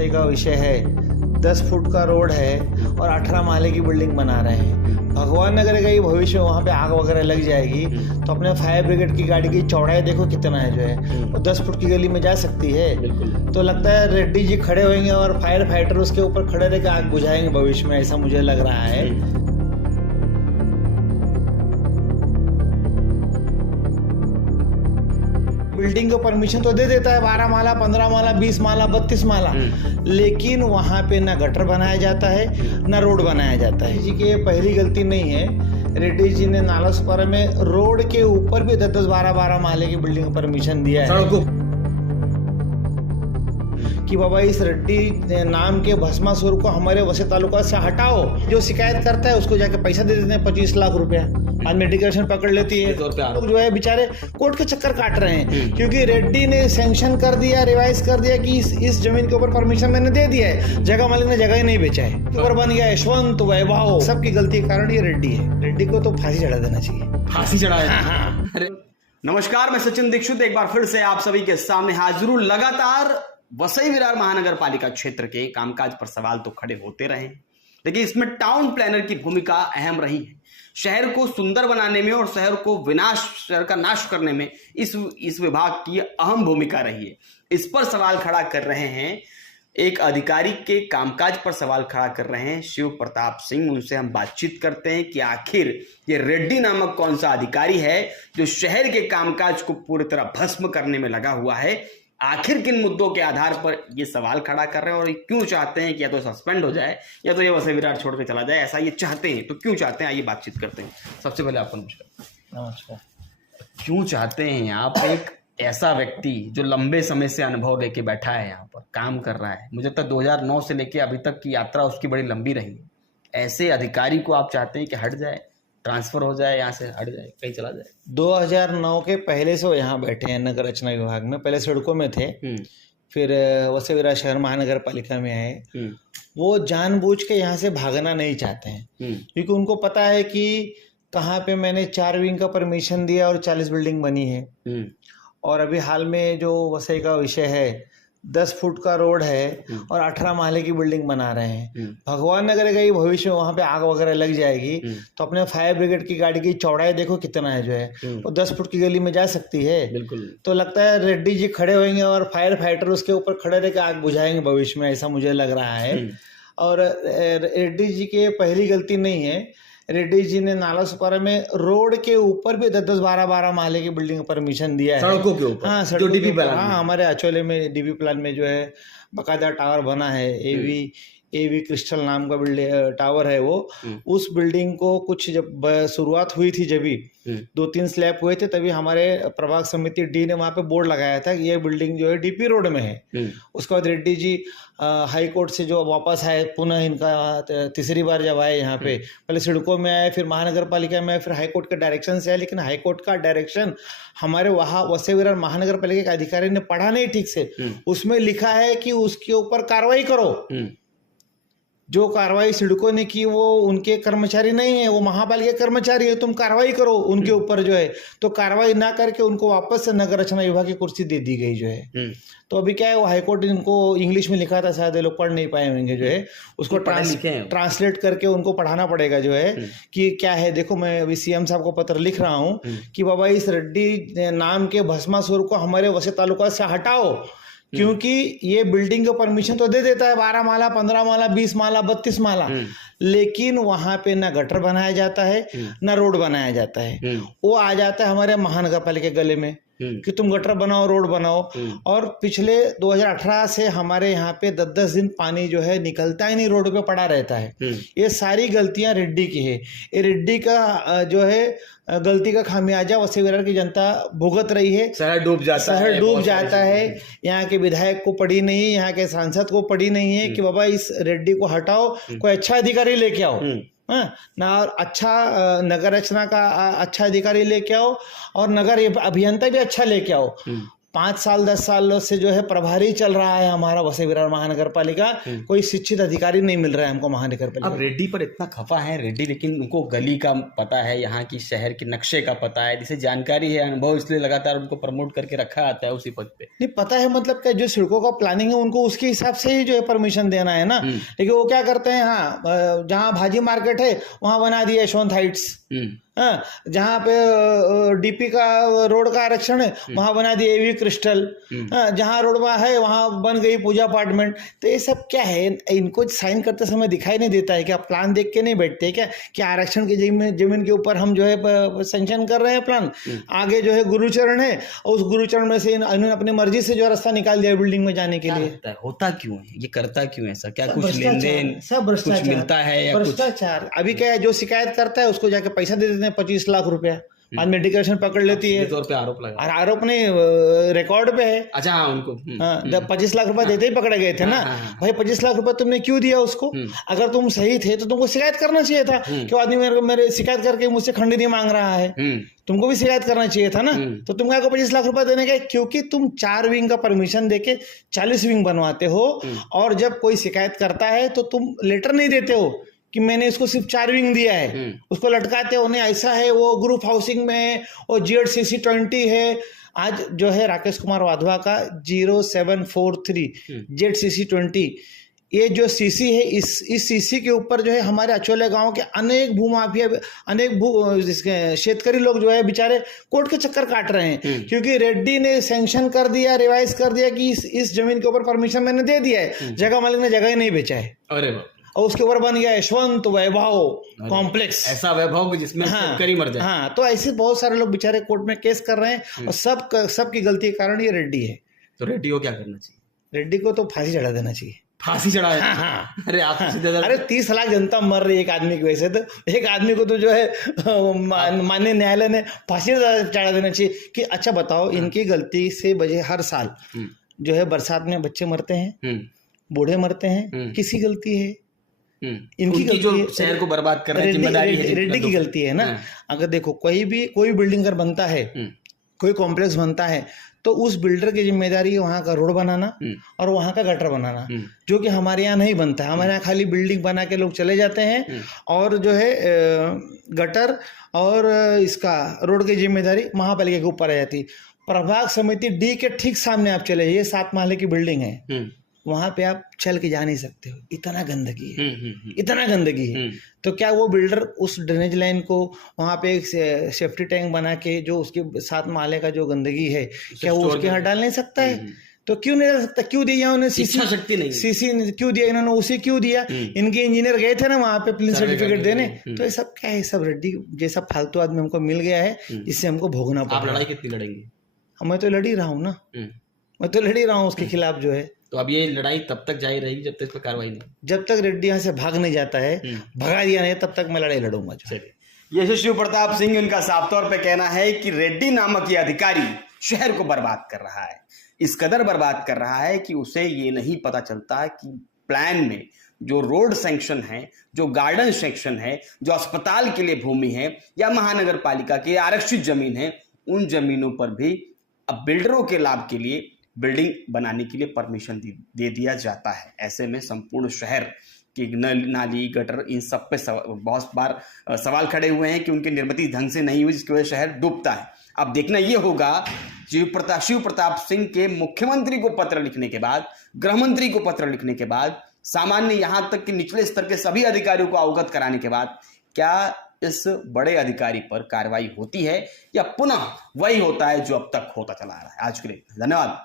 वसई का विषय है, 10 फुट का रोड है और 18 माले की बिल्डिंग बना रहे हैं। भगवान न करे कहीं भविष्य में वहाँ पे आग वगैरह लग जाएगी तो अपने फायर ब्रिगेड की गाड़ी की चौड़ाई देखो कितना है जो है, वो 10 फुट की गली में जा सकती है। तो लगता है रेड्डी जी खड़े होंगे और फायर फाइटर उसके ऊपर खड़े रहकर आग बुझाएंगे भविष्य में, ऐसा मुझे लग रहा है। बिल्डिंग को परमिशन तो दे देता है 12 माला, 15 माला, 20 माला, 32 माला, लेकिन वहाँ पे ना गटर बनाया जाता है ना रोड बनाया जाता है। जी की पहली गलती नहीं है, रेड्डी जी ने नालासोपारा में रोड के ऊपर भी 10-10, 12-12 माले की बिल्डिंग को परमिशन दिया है कि बाबा इस रेड्डी नाम के भस्मासुर को हमारे वसई तालुका से हटाओ। जो शिकायत करता है उसको जाके पैसा दे देते हैं 25 लाख रुपया, आज मेडिकेशन पकड़ लेती है। लोग जो है बेचारे कोर्ट के चक्कर काट रहे हैं क्योंकि रेड्डी ने सैंक्शन कर दिया, रिवाइज कर दिया कि इस जमीन के ऊपर परमिशन मैंने दे दिया है, जगह मालिक ने जगह ही नहीं बेचा है, ऊपर बन गया यशवंत वैभव। सबकी गलती के कारण ये रेड्डी है। रेड्डी को तो फांसी चढ़ा देना चाहिए। फांसी चढ़ाया। नमस्कार, मैं सचिन दीक्षित एक बार फिर से आप सभी के सामने हाजिर हूं। लगातार वसई विरार महानगर पालिका क्षेत्र के कामकाज पर सवाल तो खड़े होते रहे, लेकिन इसमें टाउन प्लानर की भूमिका अहम रही है। शहर को सुंदर बनाने में और शहर का नाश करने में इस विभाग की अहम भूमिका रही है। इस पर सवाल खड़ा कर रहे हैं, एक अधिकारी के कामकाज पर सवाल खड़ा कर रहे हैं शिव प्रताप सिंह। उनसे हम बातचीत करते हैं कि आखिर ये रेड्डी नामक कौन सा अधिकारी है जो शहर के कामकाज को पूरी तरह भस्म करने में लगा हुआ है। आखिर किन मुद्दों के आधार पर ये सवाल खड़ा कर रहे हैं और क्यों चाहते हैं कि या तो सस्पेंड हो जाए या तो ये वसई विरार छोड़ के चला जाए। ऐसा ये चाहते हैं तो क्यों चाहते हैं, आइए बातचीत करते हैं। सबसे पहले आपको नमस्कार। क्यों चाहते हैं आप, एक ऐसा व्यक्ति जो लंबे समय से अनुभव लेके बैठा है, यहाँ पर काम कर रहा है, मुझे तक 2009 से लेके अभी तक की यात्रा उसकी बड़ी लंबी रही, ऐसे अधिकारी को आप चाहते हैं कि हट जाए, ट्रांसफर हो जाए, यहाँ से हट जाए, कहीं चला जाए? 2009 के पहले से वो यहाँ बैठे हैं नगर रचना विभाग में। पहले सड़कों में थे, फिर वसई विरार शहर महानगर पालिका में आए। वो जानबूझ के यहाँ से भागना नहीं चाहते हैं क्योंकि उनको पता है कि कहाँ पे मैंने 4 विंग का परमिशन दिया और 40 बिल्डिंग बनी है। और अभी हाल में जो वसई का विषय है, 10 फुट का रोड है और 18 माले की बिल्डिंग बना रहे हैं। भगवान न करे कहीं भविष्य में वहाँ पे आग वगैरह लग जाएगी तो अपने फायर ब्रिगेड की गाड़ी की चौड़ाई देखो कितना है जो है, वो 10 फुट की गली में जा सकती है। तो लगता है रेड्डी जी खड़े होंगे और फायर फाइटर उसके ऊपर खड़े रहकर आग बुझाएंगे भविष्य में, ऐसा मुझे लग रहा है। और रेड्डी जी की पहली गलती नहीं है, रेड्डी जी ने नालासोपारा में रोड के ऊपर भी 10-10, 12-12 माले की बिल्डिंग परमिशन दिया है। सड़कों के ऊपर? हाँ, सड़कों के ऊपर। हाँ, हमारे अचोले में डीबी प्लान में जो है बकायदा टावर बना है। एवी क्रिस्टल नाम का टावर है वो। उस बिल्डिंग को कुछ जब शुरुआत हुई थी, जब भी 2-3 स्लैब हुए थे, तभी हमारे प्रभाग समिति डी ने वहाँ पे बोर्ड लगाया था कि ये बिल्डिंग जो है डीपी रोड में है। उसके बाद रेड्डी जी हाई कोर्ट से जो वापस आए, पुनः इनका तीसरी बार जब आए यहाँ पे, पहले सड़कों में आए, फिर महानगर पालिका में आए, फिर हाई कोर्ट के डायरेक्शन से आए। लेकिन हाई कोर्ट का डायरेक्शन हमारे वहाँ वसई विरार महानगर पालिका के अधिकारी ने पढ़ा नहीं ठीक से। उसमें लिखा है कि उसके ऊपर कार्रवाई करो। जो कार्रवाई सिडको ने की वो उनके कर्मचारी नहीं है, वो महापालिका कर्मचारी है, तुम कार्रवाई करो उनके ऊपर जो है। तो कार्रवाई ना करके उनको वापस से नगर रचना विभाग की कुर्सी दे दी गई जो है। तो अभी क्या है, वो हाईकोर्ट इनको इंग्लिश में लिखा था, शायद लोग पढ़ नहीं पाए होंगे जो है, उसको ट्रांसलेट करके उनको पढ़ाना पड़ेगा जो है कि क्या है। देखो, मैं अभी सीएम साहब को पत्र लिख रहा हूँ कि बाबा इस रेड्डी नाम के भस्मासुर को हमारे वसई तालुका से हटाओ, क्योंकि ये बिल्डिंग का परमिशन तो दे देता है 12 माला, 15 माला, 20 माला, 32 माला, लेकिन वहां पे ना गटर बनाया जाता है ना रोड बनाया जाता है। वो आ जाता है हमारे महानगर पालिका के गले में कि तुम गटर बनाओ, रोड बनाओ। और पिछले 2018 से हमारे यहाँ पे 10-10 दिन पानी जो है निकलता ही नहीं, रोड पे पड़ा रहता है। ये सारी गलतियां रेड्डी की है। ये रेड्डी का जो है गलती का खामियाजा वसई विरार की जनता भुगत रही है। शहर डूब जाता है। यहाँ के विधायक को पड़ी नहीं है, यहाँ के सांसद को पड़ी नहीं है कि बाबा इस रेड्डी को हटाओ, कोई अच्छा अधिकारी लेके आओ। ना, और अच्छा नगर रचना का अच्छा अधिकारी लेके आओ और नगर अभियंता भी अच्छा लेके आओ। 5 साल 10 साल से जो है प्रभारी चल रहा है हमारा वसई विरार महानगर पालिका। कोई शिक्षित अधिकारी नहीं मिल रहा है हमको महानगर पालिका। अब रेड्डी पर इतना खफा है रेड्डी, लेकिन उनको गली का पता है, यहाँ की शहर के नक्शे का पता है, जिसे जानकारी है, अनुभव, इसलिए लगातार उनको प्रमोट करके रखा आता है उसी पद पे। नहीं पता है मतलब क्या, जो सड़कों का प्लानिंग है उनको उसके हिसाब से ही जो है परमिशन देना है ना। लेकिन वो क्या करते हैं, हाँ जहाँ भाजी मार्केट है वहां बना दिया यशवंत हाइट्स, हाँ जहाँ पे डीपी का रोड का आरक्षण है वहां बना दिया एवी क्रिस्टल, जहाँ रोडवा है वहां बन गई पूजा अपार्टमेंट। तो ये सब क्या है, इनको साइन करते समय दिखाई नहीं देता है क्या? प्लान देख के नहीं बैठते क्या आरक्षण की जमीन के ऊपर हम जो है सैंक्शन कर रहे हैं प्लान, आगे जो है गुरुचरण है और उस गुरुचरण में से इन्होंने अपनी मर्जी से जो रास्ता निकाल दिया बिल्डिंग में जाने के लिए। होता क्यों है ये, करता क्यों है ऐसा? क्या कुछ लेन देन, सब भ्रष्टाचार, कुछ मिलता है या भ्रष्टाचार? अभी क्या है, जो शिकायत करता है उसको जाके पैसा दे देते हैं 25 लाख रुपया, बाद में डिक्लेरेशन पकड़ लेती है तौर पे आरोप लगा, और आरोप नहीं रिकॉर्ड पे है। अच्छा हाँ उनको 25 लाख रुपए देते ही पकड़े गए थे ना। भाई 25 लाख रुपए तुमने क्यों दिया उसको? अगर तुम सही थे तो तुमको शिकायत करना चाहिए था कि आदमी मेरे शिकायत करके मुझसे खंडनी मांग रहा है, तुमको भी शिकायत करना चाहिए था ना। तो तुम क्या 25 लाख रुपए देने गए क्योंकि तुम 4 विंग का परमिशन देके 40 विंग बनवाते हो, और जब कोई शिकायत करता है तो तुम लेटर नहीं देते हो कि मैंने इसको सिर्फ 4 विंग दिया है, उसको लटकाते हो, नहीं ऐसा है वो ग्रुप हाउसिंग में है और GHCC20 है। आज जो है राकेश कुमार वाधवा का 0743 ZCC20, ये जो सीसी है इस सीसी के ऊपर जो है हमारे अचोले गांव के अनेक भूमाफिया, अनेक शेतकरी लोग जो है बेचारे कोर्ट के चक्कर काट रहे हैं, क्योंकि रेड्डी ने सैंक्शन कर दिया, रिवाइज कर दिया कि इस जमीन के ऊपर परमिशन मैंने दे दिया है, जगह मालिक ने जगह ही नहीं बेचा है। अरे और उसके ऊपर बन गया यशवंत वैभव कॉम्प्लेक्स, ऐसा वैभव जिसमें शेतकरी मर जाए। हाँ, तो ऐसे बहुत सारे लोग बेचारे कोर्ट में केस कर रहे हैं और सब की गलती के कारण ये रेड्डी है। तो रेड्डी को क्या करना चाहिए? रेड्डी को तो फांसी चढ़ा देना चाहिए। फांसी चढ़ा? हाँ। अरे आप अरे 30 लाख जनता मर रही है एक आदमी की वजह से, तो एक आदमी को तो जो है माननीय न्यायालय ने फांसी चढ़ा देना चाहिए कि अच्छा बताओ, इनकी गलती से वजह हर साल जो है बरसात में बच्चे मरते हैं, बूढ़े मरते हैं, किसी गलती है? इनकी गलती जो शहर को बर्बाद कर रहे हैं, जिम्मेदारी है रेड्डी की गलती है ना। अगर देखो कोई बिल्डिंग अगर बनता है, कोई कॉम्प्लेक्स बनता है, तो उस बिल्डर की जिम्मेदारी है वहाँ का रोड बनाना और वहाँ का गटर बनाना, जो कि हमारे यहाँ नहीं बनता है। हमारे यहाँ खाली बिल्डिंग बना के लोग चले जाते हैं और जो है गटर और इसका रोड की जिम्मेदारी महापालिका के ऊपर आ जाती। प्रभाग समिति डी के ठीक सामने आप चले जाइए, 7 माले की बिल्डिंग है, वहां पे आप चल के जा नहीं सकते हो, इतना गंदगी है, इतना गंदगी है। तो क्या वो बिल्डर उस ड्रेनेज लाइन को वहां पे एक सेफ्टी टैंक बना के जो उसके 7 माले का जो गंदगी है क्या वो उसके यहाँ डाल नहीं सकता है? तो क्यों नहीं डाल सकता? क्यों दिया उन्हें? शिक्षा शक्ति नहीं, सीसी क्यों दिया इन्होंने? उसे क्यों दिया? इनके इंजीनियर गए थे ना वहां पे प्लीन सर्टिफिकेट देने। तो ये सब क्या है, सब रेड्डी जैसा फालतू आदमी हमको मिल गया है, इससे हमको भोगना पड़ा। आप लड़ाई कितनी लड़ेंगे? मैं तो लड़ ही रहा हूँ ना, मैं तो लड़ ही रहा हूँ उसके खिलाफ जो है। तो अब ये लड़ाई तब तक जारी रहेगी जब तक इस पर कार्रवाई नहीं, जब तक रेड्डी यहाँ से भाग नहीं जाता है, भगा दिया नहीं तब तक मैं लड़ाई लड़ूंगा। ये शिव प्रताप सिंह, उनका साफ तौर पे कहना है कि रेड्डी नामक ये अधिकारी शहर को बर्बाद कर रहा है, इस कदर बर्बाद कर रहा है कि उसे ये नहीं पता चलता कि प्लान में जो रोड सैंक्शन है, जो गार्डन सैंक्शन है, जो अस्पताल के लिए भूमि है या महानगर पालिका के आरक्षित जमीन है, उन जमीनों पर भी अब बिल्डरों के लाभ के लिए बिल्डिंग बनाने के लिए परमिशन दे दिया जाता है। ऐसे में संपूर्ण शहर की नाली गटर इन सब पे बहुत बार सवाल खड़े हुए हैं कि उनकी निर्मित ढंग से नहीं हुई, जिसकी वजह से शहर डूबता है। अब देखना यह होगा शिव प्रताप सिंह के मुख्यमंत्री को पत्र लिखने के बाद, गृह मंत्री को पत्र लिखने के बाद, सामान्य यहां तक कि निचले स्तर के सभी अधिकारियों को अवगत कराने के बाद क्या इस बड़े अधिकारी पर कार्रवाई होती है या पुनः वही होता है जो अब तक होता चला आ रहा है। आज के लिए धन्यवाद।